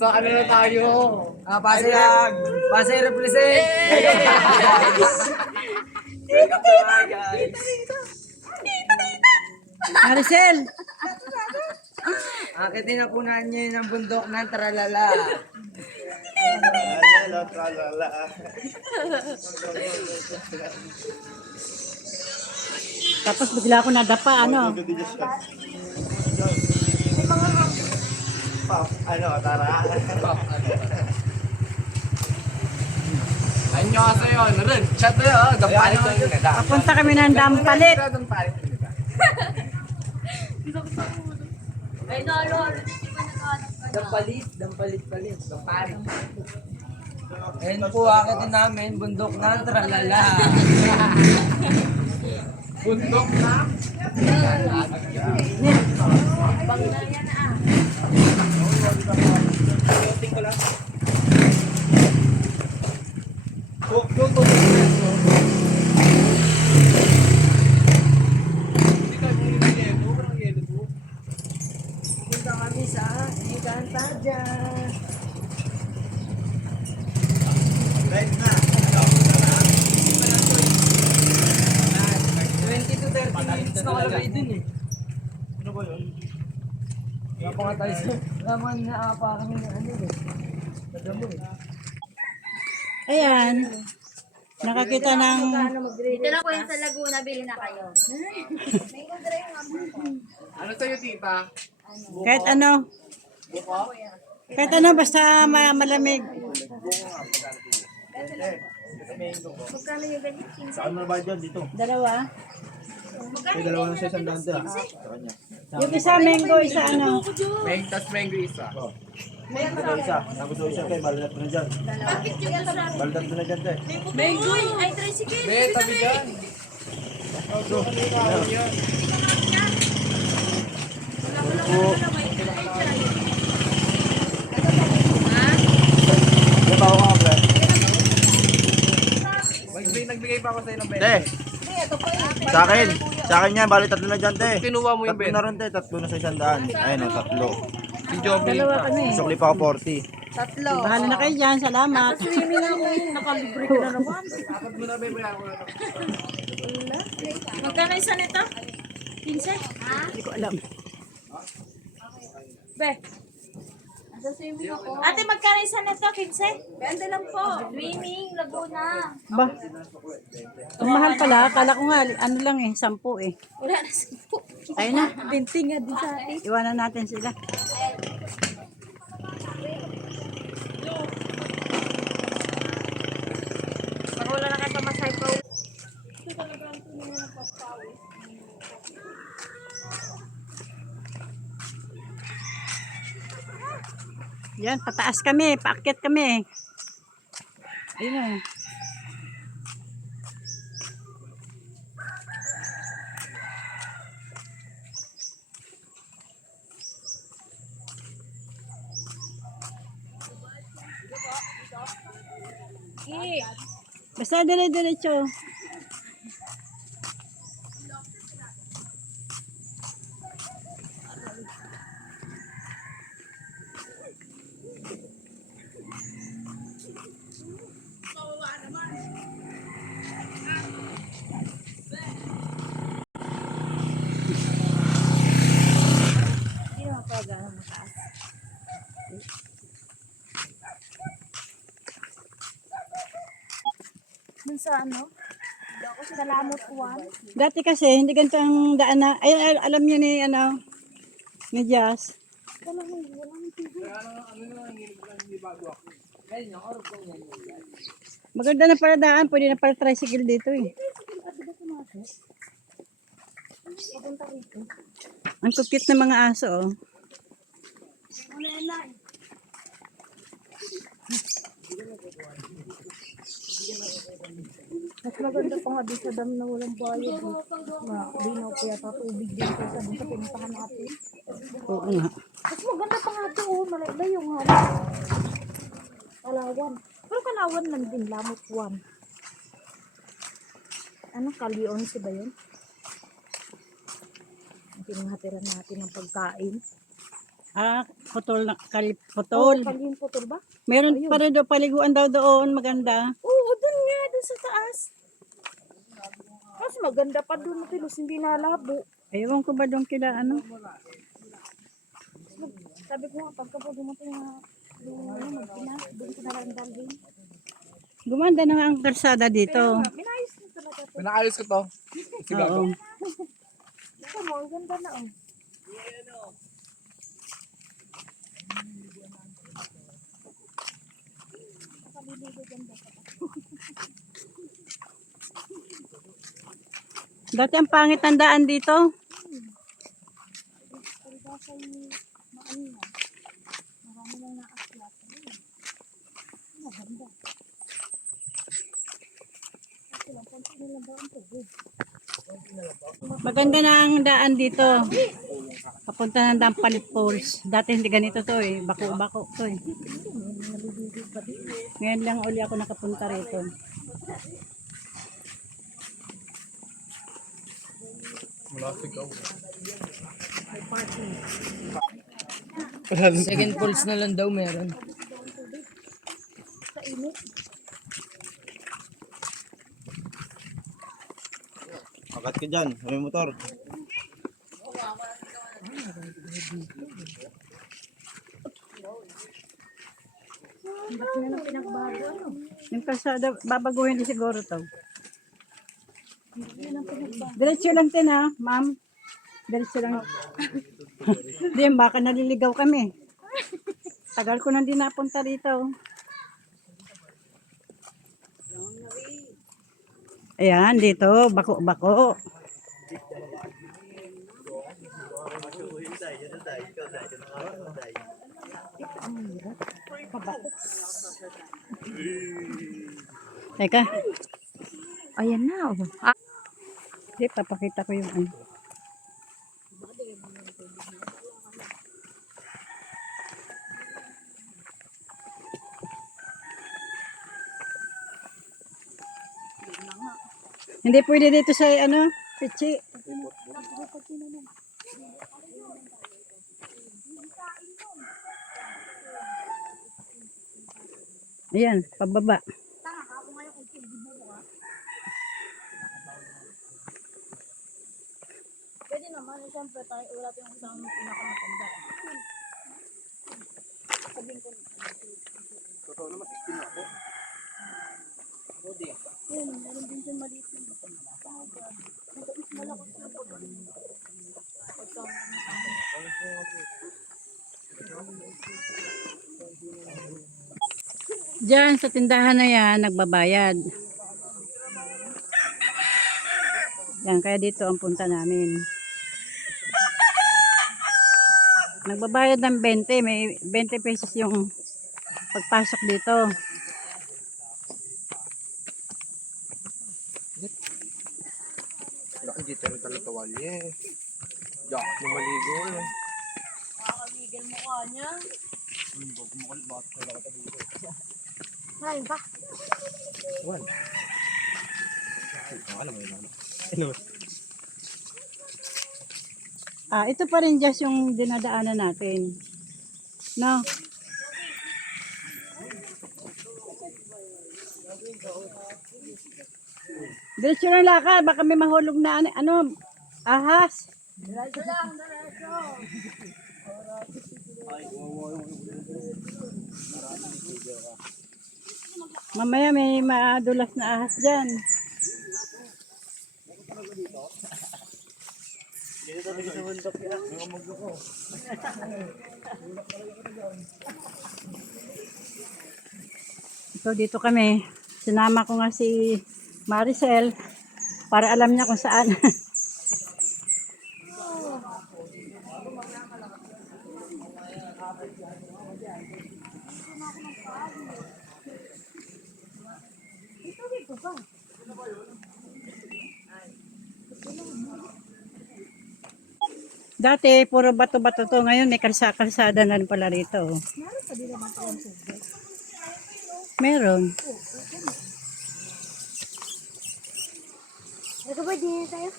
So ano na tayo? Pasay represent. Maricel, Akitin na po na niya ng bundok ng tralala. Tralala, tralala. tapos bigla ako nadapa, ano? Pop, ano, tara. Anyo kasi yun, rin. Chat na yun, gampalit ko yung nada. Papunta kami ng Dampalit. Ay, nalo-halo. Di ba naghanap ka na? Dampalit. Ayun po, akitin namin bundok ng tralala. Bundok na. Bang na yan ah. Hindi ka bumili ng yelo, walang yelo po. Punta kami sa Encantadia. Right na. 20 to 30 minutes na kalagay dun eh. Ano ba yun? Wala pa nga tayo sa naman naapa kami ng ano eh. Nadamo eh. Ayan. Nakakita ng... Dito lang po yan sa Laguna, bili na kayo. Ano sa'yo, tita? Kahit ano. Kahit ano, basta malamig. Magkano yung ganyan? Saan mo na ba dyan dito? Dalawa. May dalawa na sa isang danda. Sa kanya. Yung isa mango, isa ano. Tas mango isa. Ito isa. Tapos yung isa tayo, balilat mo na dyan. Bakit yung isa? Balilat mo na dyan tayo. Mango! Ay, tricycle! Be, tabi dyan. Yan ba ako nga, pre? Nagbigay pa ako sa'yo ng Te! Sa akin! Sa akin yan, bali tatlo na dyan, te. Kinuha mo yung Tatlo na rin, te. Tatlo na sa isang daan. Ayun, tatlo. Si Joby. Dalawa kami. Sukli pa ako 40. Bahala na kayo dyan. Salamat. Nakalibre ka na naman. Apat mo na, be. May ako na. Magkano isa nito? 15? Ha? Hindi ko alam. Be. Nasa swimming ako. Ate, magkano isa nito? 15? 20 lang po. Swimming, Laguna. Ba? Ang mahal pala. Akala ko nga, ano lang eh, 10 eh. Wala na sa po. Ayun na. 20 nga din sa atin. Iwanan natin sila. Pag wala na kayo pamasay pa. Yan, pataas kami. Paakyat kami. Ayun na. Basta dire-diretso. Hindi naman pa gano'ng mataas. Dun sa ano? Sa Lamot 1. Dati kasi, hindi ganito ang daan na, ay, alam niyo ni, ano, ni Jazz. Maganda na pala daan, pwede na pala tricycle dito eh. Ang cute ng mga aso oh. Mas maganda pa nga din sa dam na walang bayad. Na linaw ko yata tubig din ko sa dun sa pinuntahan natin. Oo nga. Mas maganda pa nga doon. Malayo nga. Kalawan. Pero Kalawan lang din. Lamot 1. Ano? Kalyon si ba yun? pinahatiran natin ng pagkain. Putol na, putol. Kaling putol ba? Meron pa rin daw paliguan daw doon, maganda. Oo, dun nga, dun sa taas. Mas maganda pa dun, Tilos, hindi nalabo. Ewan ko ba doon kila ano? Sabi ko nga, pagka po dumating na doon ko nalandalhin. Gumanda na nga ang kalsada dito. Minayos na talaga to. Pinaayos ko to. Oo. Ito mo, ang ganda na oh. Dati ang pangit ang daan dito. Maganda na ang daan dito. Papunta ng Dampalit Falls. Dati hindi ganito to eh. Bako-bako to eh. Ngayon lang uli ako nakapunta rito. Second pulse na lang daw meron. Akat ka dyan, may motor. Yung kalsada, babaguhin din siguro to. Diretso lang din ha, ma'am. Diretso lang. Hindi, baka naliligaw kami. Tagal ko nang di napunta dito. Ayan, dito, bako-bako. Teka. Ayan na oh. Hindi, papakita ko yung ano. Hindi pwede dito sa ano, pichi. Ayan, pababa. Pwede naman, siyempre tayo, wala tayong isang pinakamatanda. Sabihin ko Totoo naman, 16 ako. yun, meron din dyan maliit na malakas na pag Diyan sa tindahan na yan, nagbabayad. Yan, kaya dito ang punta namin. Nagbabayad ng 20, may 20 pesos yung pagpasok dito. Laki dito rin talaga tuwalye. Diyak mo maligo eh. Makakamigil mukha niya. Kain pa. Ito pa rin just yung dinadaanan natin. No? Diretso lang lakad, baka may mahulog na ano, ahas. Diretso lang, diretso. Mamaya may madulas na ahas dyan. So dito kami, sinama ko nga si Maricel para alam niya kung saan. Dati puro bato-bato to, ngayon may kalsada na rin pala rito. Meron. Nagkabay din tayo.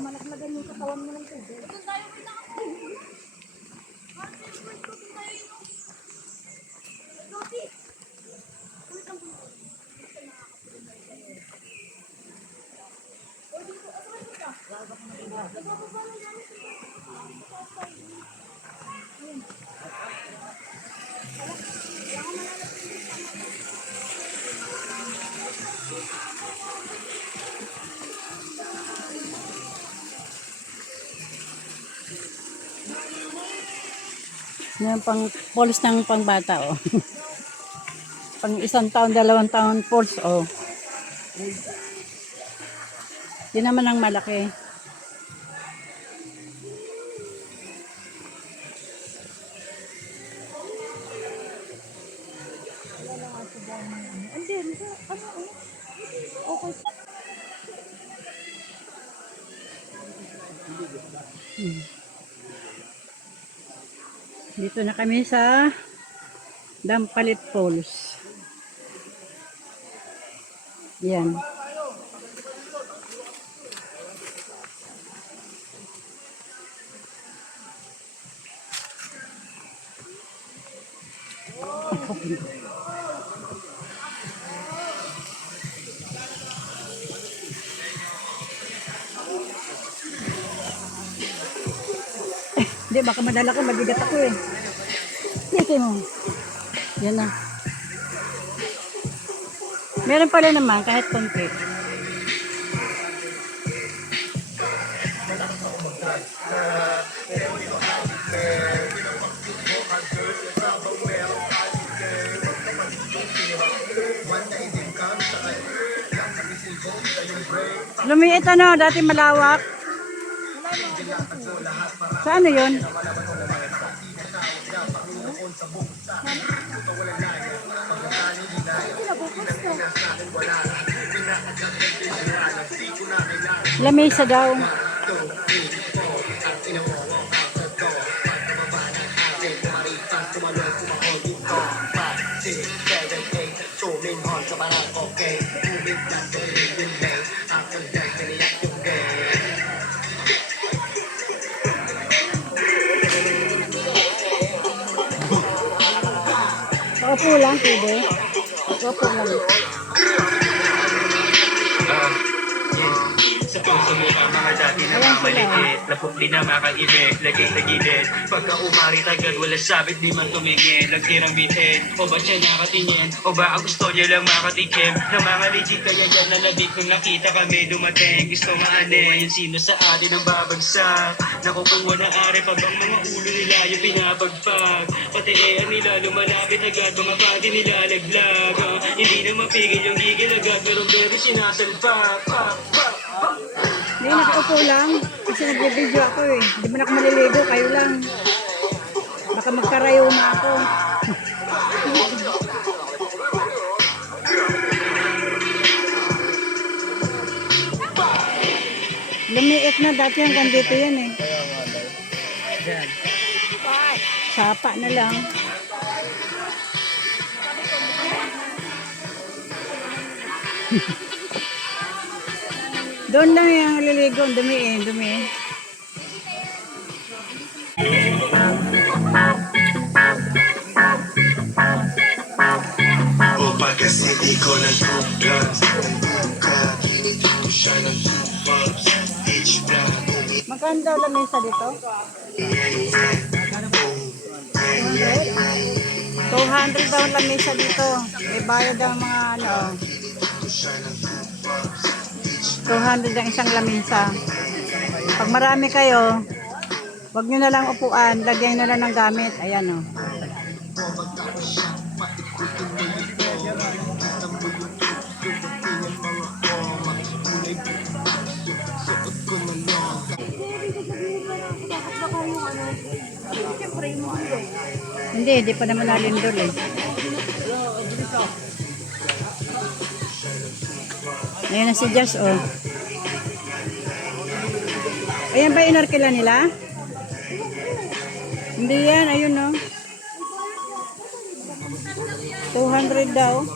Malaglagan yung katawan mo ng tubig. Yung pang polis ng pangbata, oh. Pang 1 taon, 2 taon polis, oh. Yun naman ang malaki. Dito na kami sa Dampalit Falls. Yan. Hindi, baka madala ko, mabigat ako eh. Ito mo. Yan na. Meron pala naman, kahit konti. Lumiit ano, dati malawak. Sa ano yun? Lamesa daw. Opo lang, pwede. Opo lang. Sa puso mo ang mga dati na mamaligit. Lapok din na makaibig, laging tagilid. Pagka umari tagad, wala sabit, di man tumingin. Lagtirang bitin, o ba siya nakatingin? O ba ang gusto niya lang makatikim? Na mga legit kaya yan nalabik nung nakita kami dumating. Gusto maane, ngayon sino sa atin ang babagsak? Nakukuha na are pag ang mga ulo nila yung pinapagpag. Pati ang nila lumalapit agad, mga pati nila laglag. Hindi na mapigil yung gigil agad, pero very sinasalpak. Hindi, nakaupo lang. Kasi nag-video ako eh. Hindi mo na ako maliligo, kayo lang. Baka magkarayuma ako. Lumiit na, dati hanggang dito yan eh. Sapa na lang. Doon lang yung liligo, dumi eh, dumi. Opa kasi di ko nagtuglas. Nagtuga, tinitip ko siya ng 2 bucks. Each black, Magkano daw lamesa dito? 200 daw ang lamesa dito. May bayad ang mga ano. 200 ang isang lamesa. Pag marami kayo, wag nyo na lang upuan, lagyan nyo na lang ng gamit. Ayan o. Hindi pa naman nalindol eh. Ayan na si Jess, oh. Ayan ba inarkila nila? Hindi yan, ayun, no. 200 daw.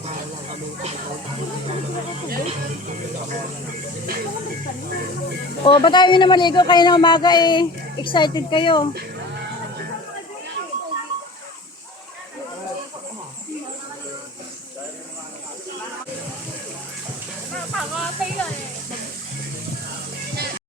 O, ba't tayo na maligo kayo na umaga eh? Excited kayo. Pangatay yan eh.